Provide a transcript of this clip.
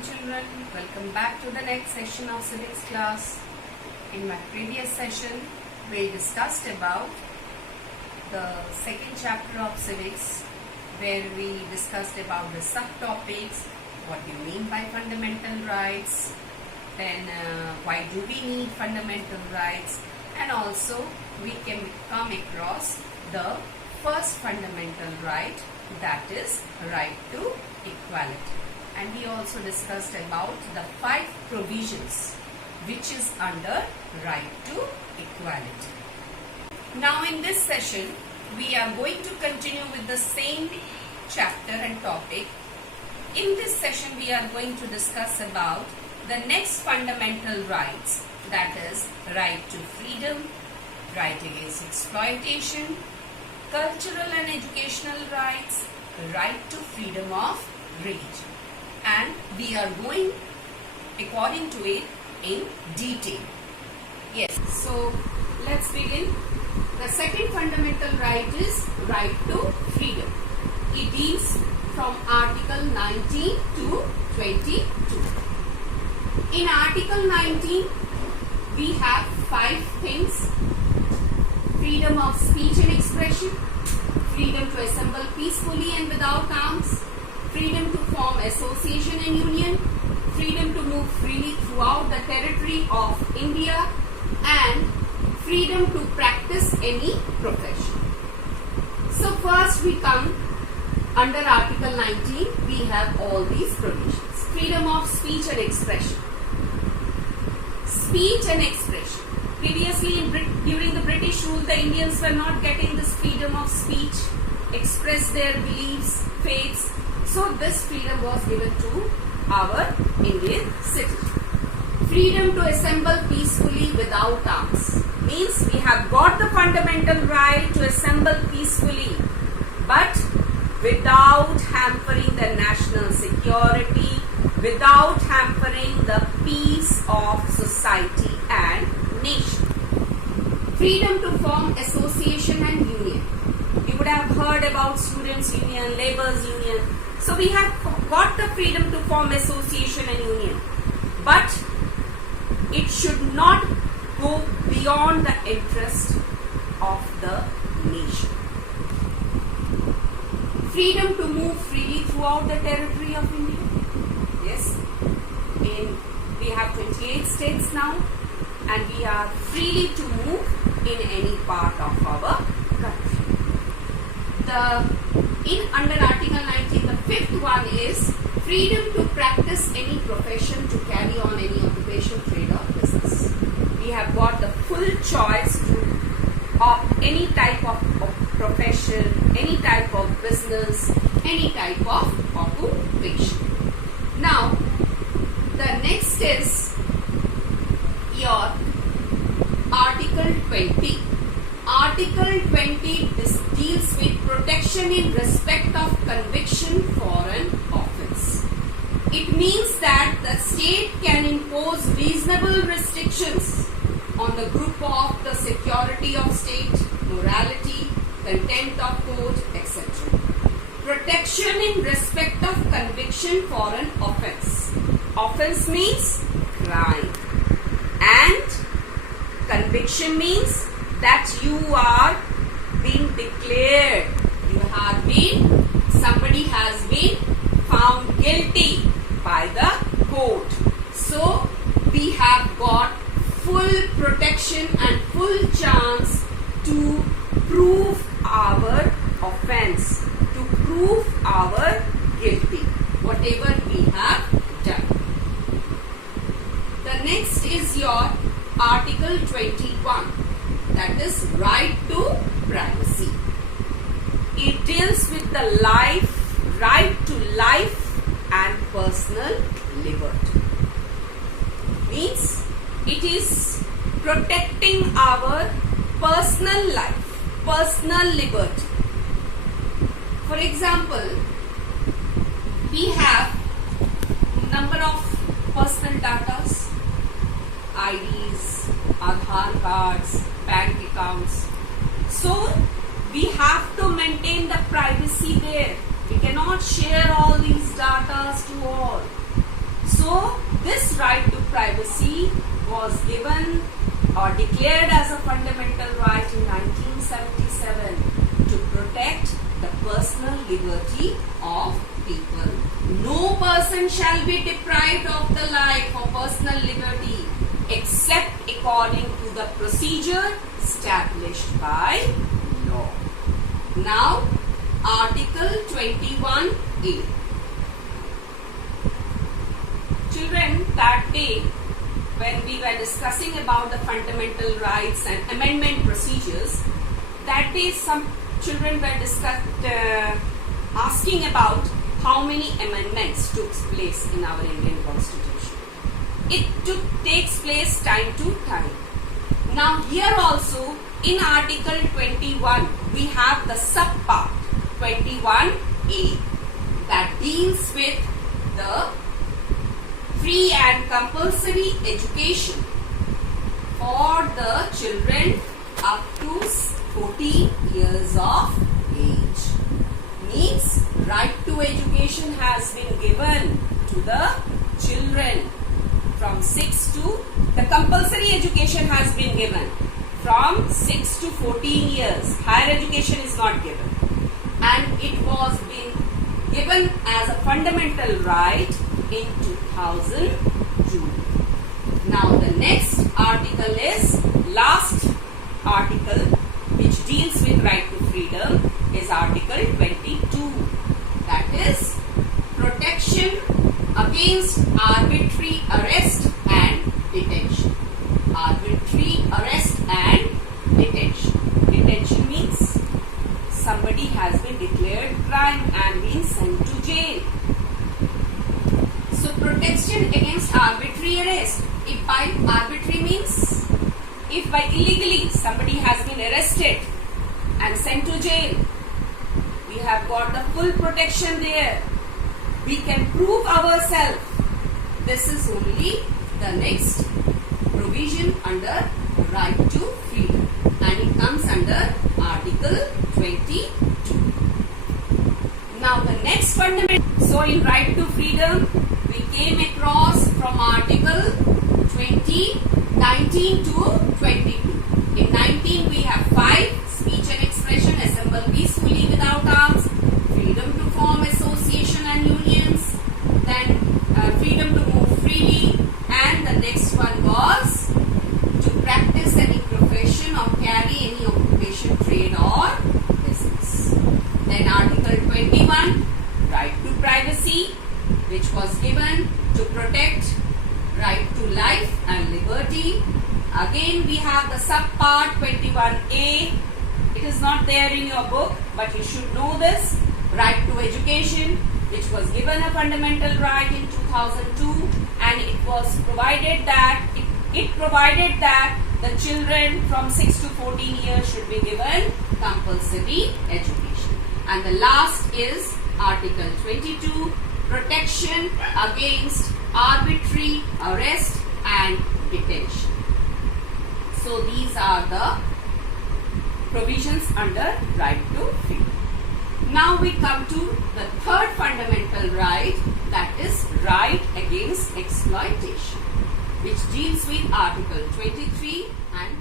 morning children, welcome back to the next session of civics class. In my previous session we discussed about the second chapter of civics, where we discussed about the subtopics, what do you mean by fundamental rights, then why do we need fundamental rights, and also we can come across the first fundamental right, that is right to equality. And we also discussed about the 5 provisions which is under right to equality. Now in this session we are going to continue with the same chapter and topic. In this session we are going to discuss about the next fundamental rights, that is right to freedom, right against exploitation, cultural and educational rights, right to freedom of religion. And we are going according to it in detail. Yes, so let's begin. The second fundamental right is right to freedom. It deals from Article 19 to 22. In Article 19, we have 5 things: freedom of speech and expression, freedom to assemble peacefully and without arms, freedom to form association and union, freedom to move freely throughout the territory of India, and freedom to practice any profession. So first we come under Article 19, we have all these provisions. Freedom of speech and expression. Speech and expression. Previously during the British rule, the Indians were not getting this freedom of speech, express their beliefs, faiths. So this freedom was given to our Indian citizens. Freedom to assemble peacefully without arms. Means we have got the fundamental right to assemble peacefully, but without hampering the national security, without hampering the peace of society and nation. Freedom to form association and union. You would have heard about students' union, laborers' union. So we have got the freedom to form association and union, but it should not go beyond the interest of the nation. Freedom to move freely throughout the territory of India. Yes, we have 28 states now, and we are freely to move in any part of our country. Under Article 19, the 5th one is freedom to practice any profession, to carry on any occupation, trade or business. We have got the full choice of any type of profession, any type of business, any type of occupation. Now, the next is your Article 20. Article 20 deals with protection in respect of conviction for an offence. It means that the state can impose reasonable restrictions on the group of the security of state, morality, contempt of court, etc. Protection in respect of conviction for an offence. Offence means crime, and conviction means that you are being declared, somebody has been found guilty by the court. So we have got full protection and full chance to prove our offence, to prove our guilty, whatever we have done. The next is your Article 21, that is right to privacy. It deals with the right to life and personal liberty. Means it is protecting our personal life, personal liberty. For example, we have number of personal data, IDs, Aadhaar cards, bank accounts. So we have to maintain the privacy there. We cannot share all these data to all. privacy was given or declared as a fundamental right in 1977 to protect the personal liberty of people. No person shall be deprived of the life or personal liberty except according to the procedure established by law. Now, Article 21A. Children, that day when we were discussing about the fundamental rights and amendment procedures, that day some children were asking about how many amendments took place in our Indian Constitution. It takes place time to time. Now here also in Article 21 we have the subpart 21A that deals with the free and compulsory education for the children up to 14 years of age. Means right to education has been given to the children from 6 to, the compulsory education has been given from 6 to 14 years. Higher education is not given. And it was been given as a fundamental right in 2002. Now the next article is last article which deals with right to freedom is Article 22. That is protection against arbitrary arrest and detention. Arbitrary arrest and detention. Detention means somebody has been declared crime and been sent to jail. So protection against arbitrary arrest. If by arbitrary means if by illegally somebody has been arrested and sent to jail, we have got the full protection there. We can prove ourselves. This is only the next provision under right to freedom, and it comes under Article 22. Now the next fundamental. So in right to freedom, we came across from Article 19 to 22. In 19 we have 5: speech and expression, assemble peacefully without arms, freedom to form association and unions, then freedom to move freely, and the next one was to practice any profession or carry any occupation, trade or business. Then Article 21, right to privacy, which was given to protect right to life and liberty. Again we have the subpart 21A. It is not there in your book, but you should know this. Right to education, which was given a fundamental right in 2002, and it was provided that it provided that the children from 6 to 14 years should be given compulsory education. And the last is Article 22, protection against arbitrary arrest and detention. So these are the provisions under right to freedom. Now we come to the third fundamental right, that is right against exploitation, which deals with Article 23 and